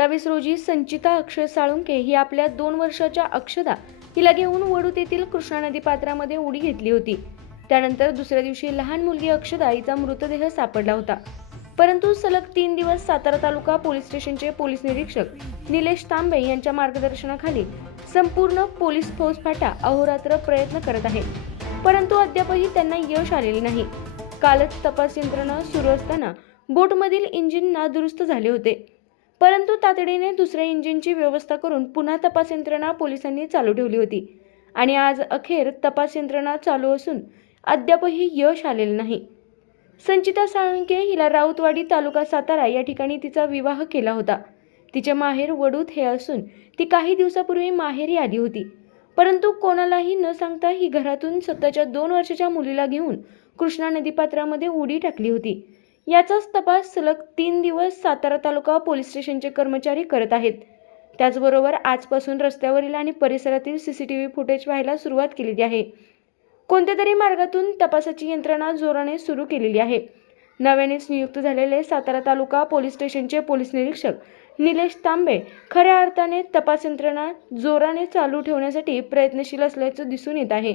सत्तावीस रोजी संचिता अक्षय साळुंके ही आपल्या दोन वर्षाच्या अक्षदा हिला घेऊन वडूत येथील कृष्णा नदी पात्रामध्ये उडी घेतली होती. त्यानंतर दुसऱ्या दिवशी लहान मुलगी अक्षदा हिचा मृतदेह सापडला होता. परंतु सलग तीन दिवस सातारा तालुका पोलीस स्टेशनचे पोलीस निरीक्षक निलेश तांबे यांच्या मार्गदर्शनाखाली संपूर्ण पोलीस फौजफाटा अहोरात्र प्रयत्न करत आहे. परंतु अद्यापही त्यांना यश आलेले नाही. कालच तपास यंत्रणा सुरू असताना बोटमधील इंजिन नादुरुस्त झाले होते. परंतु तातडीने दुसऱ्या इंजिनची व्यवस्था करून पुन्हा तपास यंत्रणा पोलिसांनी चालू ठेवली होती. आणि आज अखेर तपास यंत्रणा चालू असून अद्यापही यश आलेले नाही. संचिता साळुंके हिला राऊतवाडी तालुका सातारा या ठिकाणी तिचा विवाह केला होता. तिचे माहेर वडूत हे असून ती काही दिवसापूर्वी माहेरी आली होती. परंतु कोणालाही न सांगता ही घरातून स्वतःच्या दोन वर्षाच्या मुलीला घेऊन कृष्णा नदीपात्रामध्ये उडी टाकली होती. याचाच तपास सलग तीन दिवस सातारा तालुका पोलीस स्टेशनचे कर्मचारी करत आहेत. त्याचबरोबर आजपासून रस्त्यावरील आणि परिसरातील सीसीटीव्ही फुटेज पाहायला सुरुवात केलेली आहे. कोणत्या तरी मार्गातून तपासाची यंत्रणा जोराने सुरू केलेली आहे. नव्यानेच नियुक्त झालेले सातारा तालुका पोलीस स्टेशनचे पोलीस निरीक्षक निलेश तांबे खऱ्या अर्थाने तपास यंत्रणा जोराने चालू ठेवण्यासाठी प्रयत्नशील असल्याचं दिसून येत आहे.